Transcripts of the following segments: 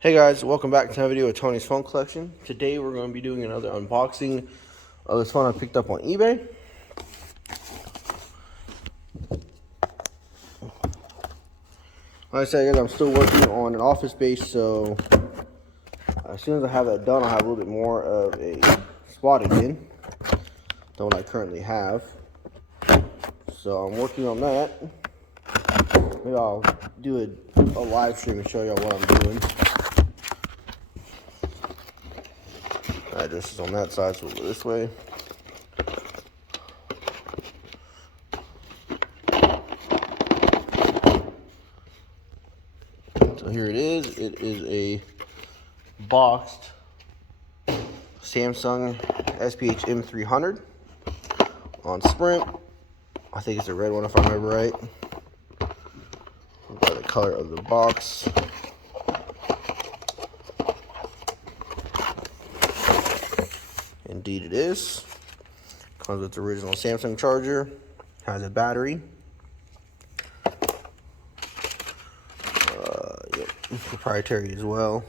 Hey guys, welcome back to another video of Tony's phone collection. Today we're going to be doing another unboxing of this phone I picked up on eBay. Like I said, guys, I'm still working on an office space, so as soon as I have that done, I'll have a little bit more of a spot again than what I currently have. So I'm working on that. Maybe I'll do a live stream and show y'all what I'm doing. Address is on that side, so we'll go this way. So here it is. It is a boxed Samsung SPH-M300 on Sprint. I think it's a red one if I remember right. By the color of the box. Indeed it is. Comes with the original Samsung charger. Has a battery. Yep, proprietary as well.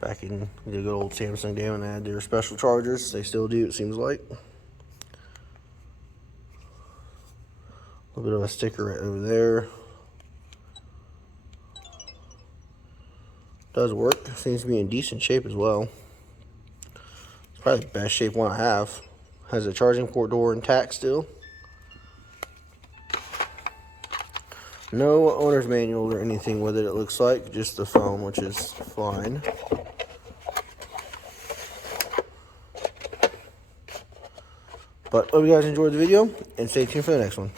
Back in the good old Samsung day when they had their special chargers. They still do, it seems like. A little bit of a sticker right over there. Does work. Seems to be in decent shape as well. It's probably the best shape one I have. Has a charging port door intact still. No owner's manual or anything with it, it looks like. Just the phone, which is fine. But hope you guys enjoyed the video, and stay tuned for the next one.